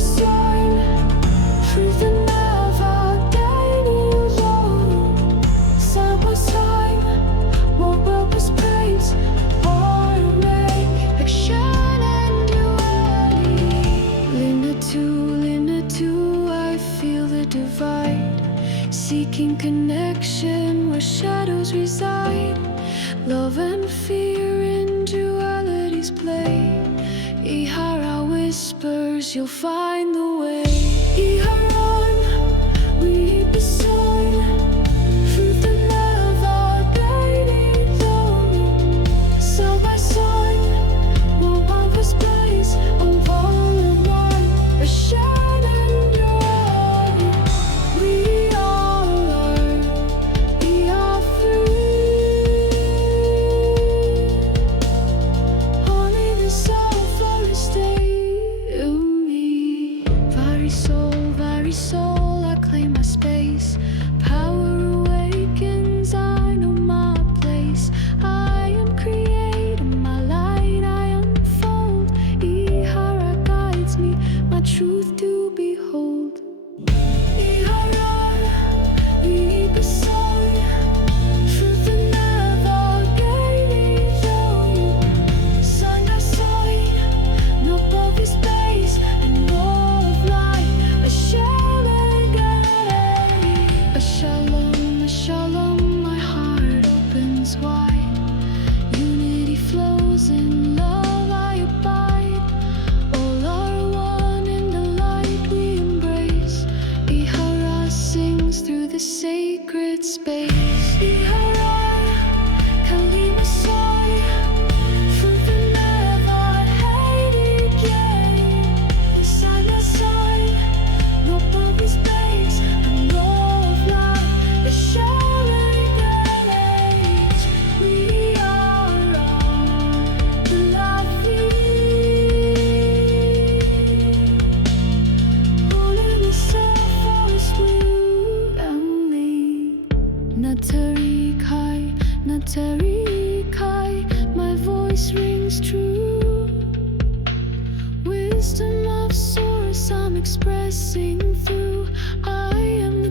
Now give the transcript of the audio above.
beside, truth and navigating alone. Side by side, one purpose praise, harmonic, action and duality. Linda two, I feel the divide, seeking connection where shadows reside. Love and fear in duality's play. E-Ha-Rah whispers, you'll find the way. E-Ha-Rah, we beside, truth and navigating alone. Side by side, one purpose place, on one and one, a shadow duality. We are free. Only the soul stay in me. Very soul, I claim my space. Power awakens, I know my place. I am creating my light, I unfold. E-Ha-Rah guides me, my truth to behold. E-Ha-Rah, we beside, truth and navigating alone. Side by side, no above is space and more of light. A shalom, a shalom, my heart opens wide. Unity flows in love, I abide. All are one in the light we embrace. E-Ha-Rah sings through the sacred space. E-Ha-Rah, Kalima soy, truth and navigating, yeah. Side by side, no public space, and all of light, a sharing age. We are the life only the self-force will and me. Natarikai, my voice rings true. Wisdom of source I'm expressing through. I am the